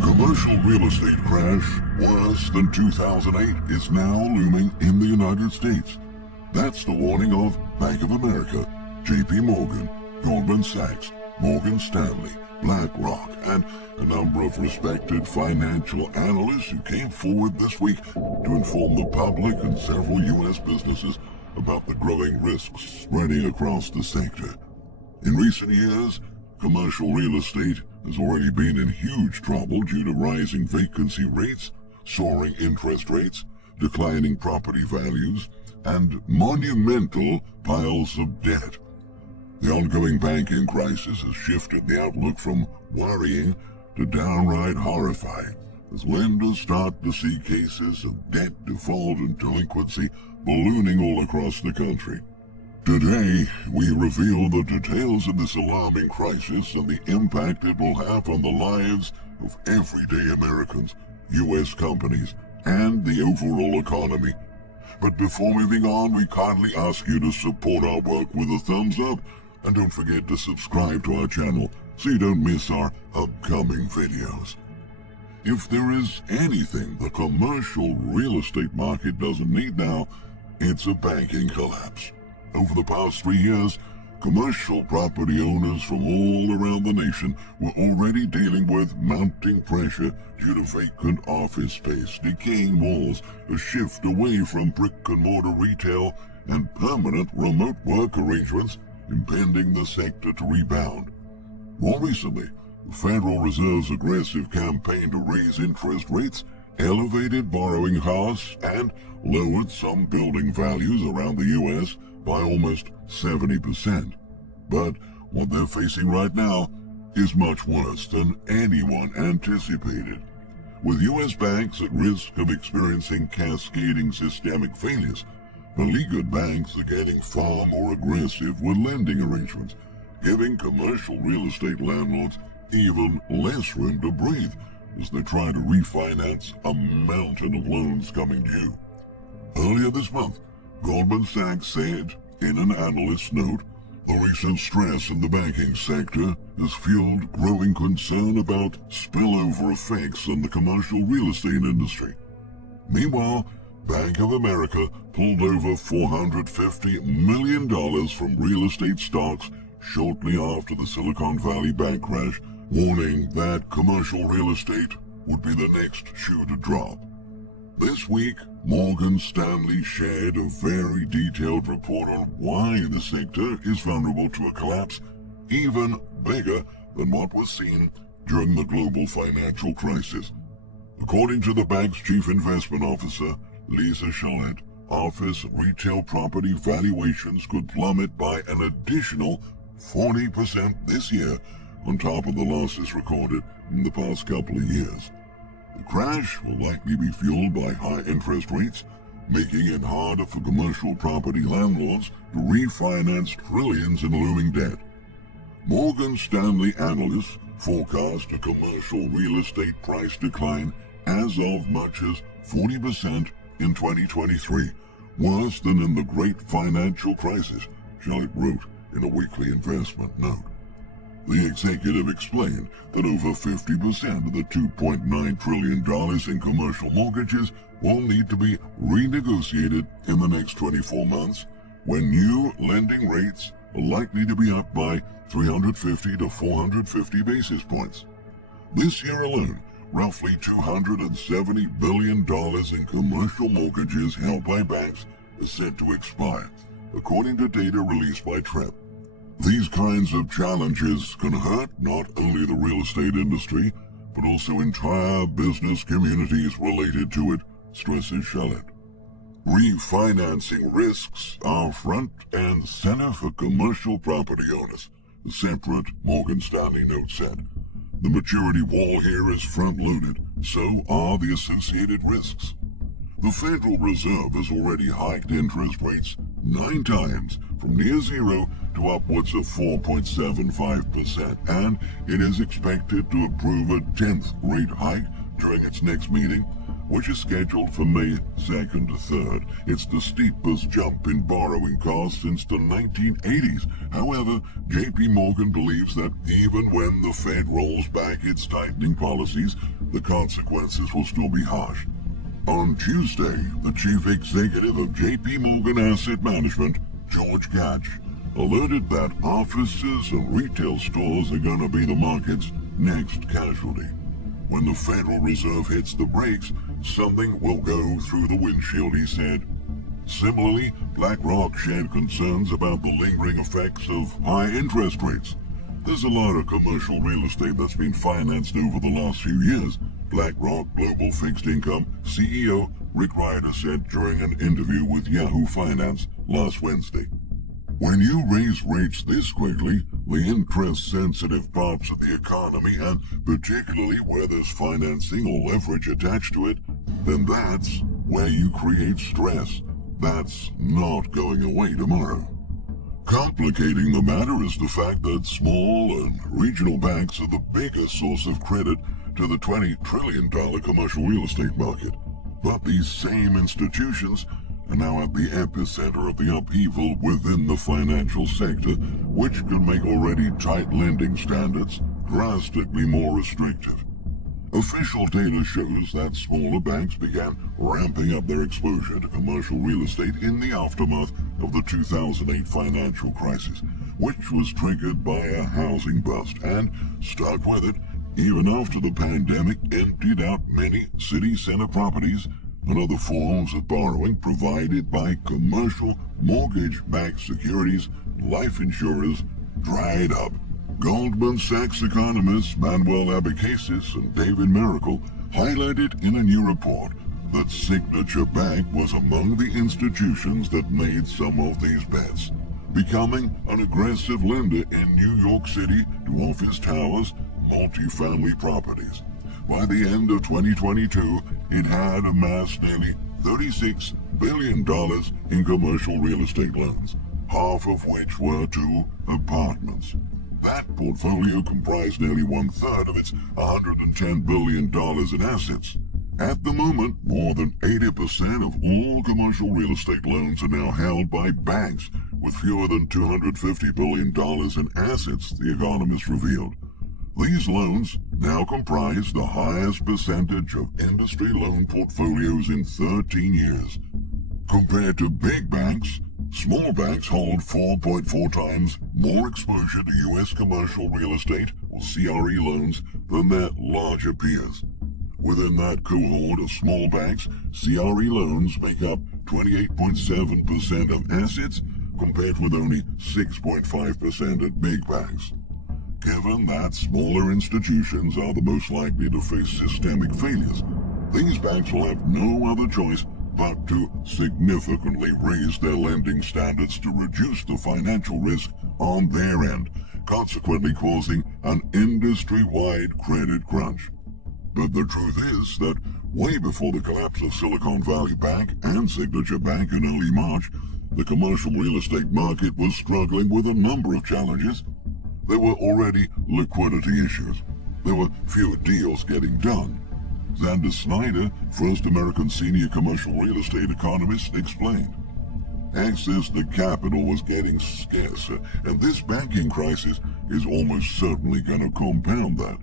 commercial real estate crash, worse than 2008, is now looming in the United States. That's the warning of Bank of America, JP Morgan, Goldman Sachs, Morgan Stanley, BlackRock, and a number of respected financial analysts who came forward this week to inform the public and several U.S. businesses about the growing risks spreading across the sector. In recent years, commercial real estate has already been in huge trouble due to rising vacancy rates, soaring interest rates, declining property values, and monumental piles of debt. The ongoing banking crisis has shifted the outlook from worrying to downright horrifying as lenders start to see cases of debt default and delinquency ballooning all across the country. Today, we reveal the details of this alarming crisis and the impact it will have on the lives of everyday Americans, U.S. companies, and the overall economy. But before moving on, we kindly ask you to support our work with a thumbs up, and don't forget to subscribe to our channel so you don't miss our upcoming videos. If there is anything the commercial real estate market doesn't need now, it's a banking collapse. Over the past 3 years, commercial property owners from all around the nation were already dealing with mounting pressure due to vacant office space, decaying malls, a shift away from brick-and-mortar retail, and permanent remote work arrangements impeding the sector to rebound. More recently, the Federal Reserve's aggressive campaign to raise interest rates elevated borrowing costs and lowered some building values around the U.S. by almost 70%. But what they're facing right now is much worse than anyone anticipated. With U.S. banks at risk of experiencing cascading systemic failures, beleaguered banks are getting far more aggressive with lending arrangements, giving commercial real estate landlords even less room to breathe as they try to refinance a mountain of loans coming due. Earlier this month, Goldman Sachs said in an analyst note, the recent stress in the banking sector has fueled growing concern about spillover effects on the commercial real estate industry. Meanwhile, Bank of America pulled over $450 million from real estate stocks shortly after the Silicon Valley bank crash, warning that commercial real estate would be the next shoe to drop. This week, Morgan Stanley shared a very detailed report on why the sector is vulnerable to a collapse even bigger than what was seen during the global financial crisis. According to the bank's chief investment officer, Lisa Chalette, office retail property valuations could plummet by an additional 40% this year on top of the losses recorded in the past couple of years. The crash will likely be fueled by high interest rates, making it harder for commercial property landlords to refinance trillions in looming debt. Morgan Stanley analysts forecast a commercial real estate price decline as of much as 40% in 2023, worse than in the great financial crisis, Chalette wrote in a weekly investment note. The executive explained that over 50% of the $2.9 trillion in commercial mortgages will need to be renegotiated in the next 24 months, when new lending rates are likely to be up by 350 to 450 basis points. This year alone, roughly $270 billion in commercial mortgages held by banks is set to expire, according to data released by Trepp. These kinds of challenges can hurt not only the real estate industry, but also entire business communities related to it, stresses Chalette. Refinancing risks are front and center for commercial property owners, a separate Morgan Stanley note said. The maturity wall here is front-loaded, so are the associated risks. The Federal Reserve has already hiked interest rates 9 times, from near zero to upwards of 4.75%, and it is expected to approve a 10th rate hike during its next meeting, which is scheduled for May 2nd to 3rd. It's the steepest jump in borrowing costs since the 1980s. However, JP Morgan believes that even when the Fed rolls back its tightening policies, the consequences will still be harsh. On Tuesday, the chief executive of JP Morgan Asset Management, George Gach, alerted that offices and retail stores are going to be the market's next casualty. When the Federal Reserve hits the brakes, something will go through the windshield, he said. Similarly, BlackRock shared concerns about the lingering effects of high interest rates. There's a lot of commercial real estate that's been financed over the last few years, BlackRock Global Fixed Income CEO Rick Rider said during an interview with Yahoo Finance last Wednesday. When you raise rates this quickly, the interest-sensitive parts of the economy, and particularly where there's financing or leverage attached to it, then that's where you create stress. That's not going away tomorrow. Complicating the matter is the fact that small and regional banks are the biggest source of credit to the $20 trillion commercial real estate market. But these same institutions are now at the epicenter of the upheaval within the financial sector, which can make already tight lending standards drastically more restrictive. Official data shows that smaller banks began ramping up their exposure to commercial real estate in the aftermath of the 2008 financial crisis, which was triggered by a housing bust and stuck with it even after the pandemic emptied out many city center properties and other forms of borrowing provided by commercial mortgage-backed securities. Life insurers dried up. Goldman Sachs economists Manuel Abeksis and David Miracle highlighted in a new report that Signature Bank was among the institutions that made some of these bets, becoming an aggressive lender in New York City to office towers, multifamily properties. By the end of 2022, it had amassed nearly $36 billion in commercial real estate loans, half of which were to apartments. That portfolio comprised nearly one-third of its $110 billion in assets. At the moment, more than 80% of all commercial real estate loans are now held by banks with fewer than $250 billion in assets, the economist revealed. These loans now comprise the highest percentage of industry loan portfolios in 13 years. Compared to big banks, small banks hold 4.4 times more exposure to U.S. commercial real estate, or CRE loans, than their larger peers. Within that cohort of small banks, CRE loans make up 28.7% of assets, compared with only 6.5% at big banks. Given that smaller institutions are the most likely to face systemic failures, these banks will have no other choice but to significantly raise their lending standards to reduce the financial risk on their end, consequently causing an industry-wide credit crunch. But the truth is that way before the collapse of Silicon Valley Bank and Signature Bank in early March, the commercial real estate market was struggling with a number of challenges. There were already liquidity issues. There were fewer deals getting done. Xander Snyder, First American senior commercial real estate economist, explained. Access to capital was getting scarcer, and this banking crisis is almost certainly going to compound that.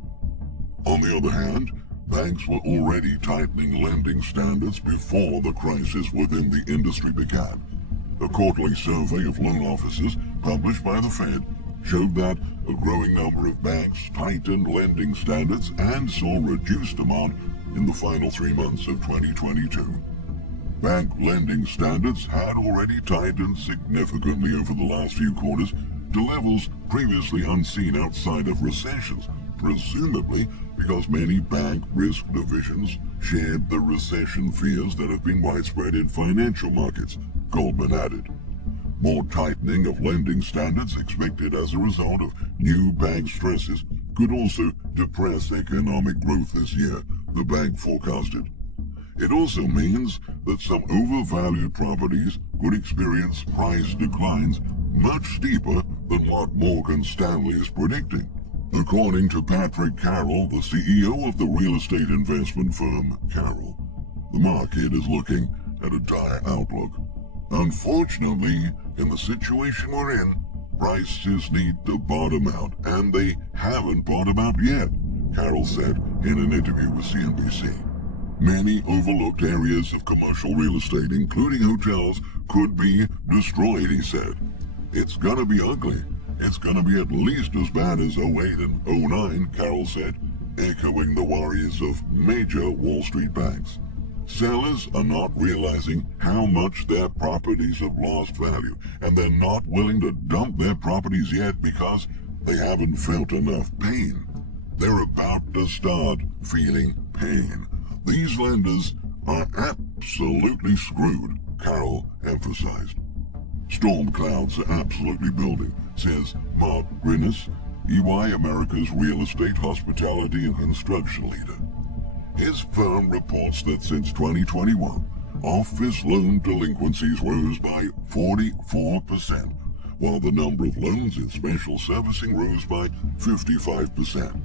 On the other hand, banks were already tightening lending standards before the crisis within the industry began. A quarterly survey of loan officers published by the Fed showed that a growing number of banks tightened lending standards and saw reduced demand in the final 3 months of 2022. Bank lending standards had already tightened significantly over the last few quarters to levels previously unseen outside of recessions, presumably because many bank risk divisions shared the recession fears that have been widespread in financial markets, Goldman added. More tightening of lending standards expected as a result of new bank stresses could also depress economic growth this year, the bank forecasted. It also means that some overvalued properties could experience price declines much steeper than what Morgan Stanley is predicting. According to Patrick Carroll, the CEO of the real estate investment firm Carroll, the market is looking at a dire outlook. Unfortunately, in the situation we're in, prices need to bottom out, and they haven't bottomed out yet, Carroll said in an interview with CNBC. Many overlooked areas of commercial real estate, including hotels, could be destroyed, he said. It's gonna be ugly. It's gonna be at least as bad as 08 and 09, Carroll said, echoing the worries of major Wall Street banks. Sellers are not realizing how much their properties have lost value, and they're not willing to dump their properties yet because they haven't felt enough pain. They're about to start feeling pain. These lenders are absolutely screwed, Carroll emphasized. Storm clouds are absolutely building, says Mark Grinnis, EY America's real estate, hospitality, and construction leader. His firm reports that since 2021, office loan delinquencies rose by 44%, while the number of loans in special servicing rose by 55%.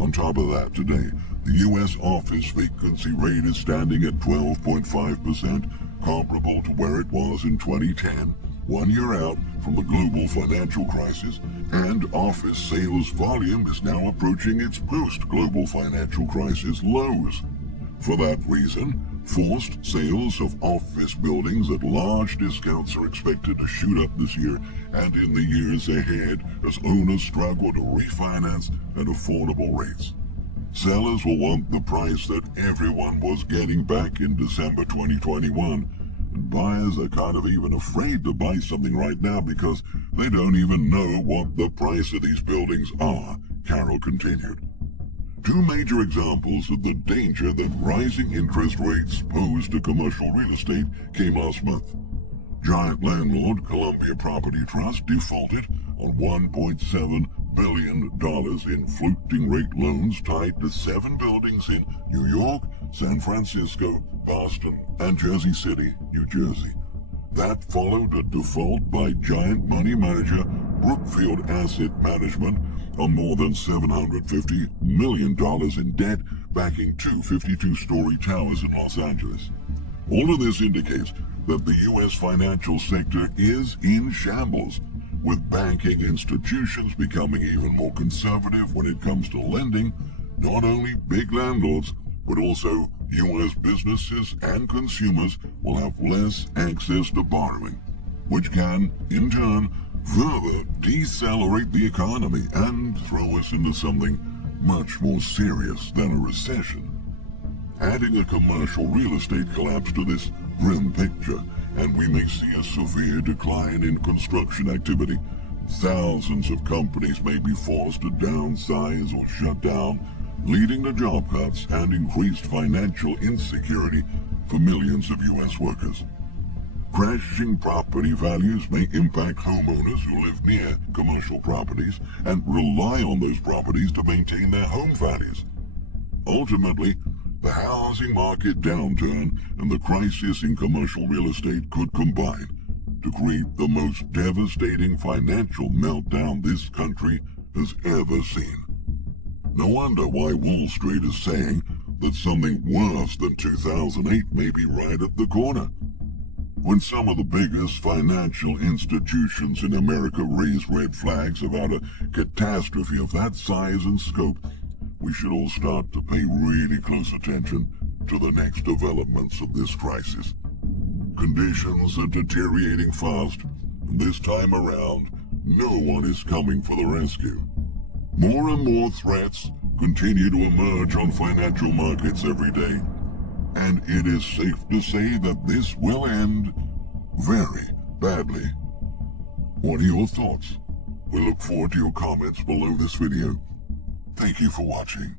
On top of that, today, the U.S. office vacancy rate is standing at 12.5%, comparable to where it was in 2010, 1 year out from the global financial crisis, and office sales volume is now approaching its post-global financial crisis lows. For that reason, forced sales of office buildings at large discounts are expected to shoot up this year and in the years ahead as owners struggle to refinance at affordable rates. Sellers will want the price that everyone was getting back in December 2021, and buyers are kind of even afraid to buy something right now because they don't even know what the price of these buildings are, Carroll continued. Two major examples of the danger that rising interest rates pose to commercial real estate came last month. Giant landlord Columbia Property Trust defaulted on $1.7 billion in floating rate loans tied to 7 buildings in New York, San Francisco, Boston, and Jersey City, New Jersey. That followed a default by giant money manager Brookfield Asset Management on more than $750 million in debt backing 2 52-story towers in Los Angeles. All of this indicates that the U.S. financial sector is in shambles, with banking institutions becoming even more conservative when it comes to lending. Not only big landlords, but also U.S. businesses and consumers will have less access to borrowing, which can, in turn, further decelerate the economy and throw us into something much more serious than a recession. Adding a commercial real estate collapse to this grim picture, and we may see a severe decline in construction activity. Thousands of companies may be forced to downsize or shut down, leading to job cuts and increased financial insecurity for millions of U.S. workers. Crashing property values may impact homeowners who live near commercial properties and rely on those properties to maintain their home values. Ultimately, the housing market downturn and the crisis in commercial real estate could combine to create the most devastating financial meltdown this country has ever seen. No wonder why Wall Street is saying that something worse than 2008 may be right at the corner. When some of the biggest financial institutions in America raise red flags about a catastrophe of that size and scope, we should all start to pay really close attention to the next developments of this crisis. Conditions are deteriorating fast, and this time around, no one is coming for the rescue. More and more threats continue to emerge on financial markets every day, and it is safe to say that this will end very badly. What are your thoughts? We look forward to your comments below this video. Thank you for watching.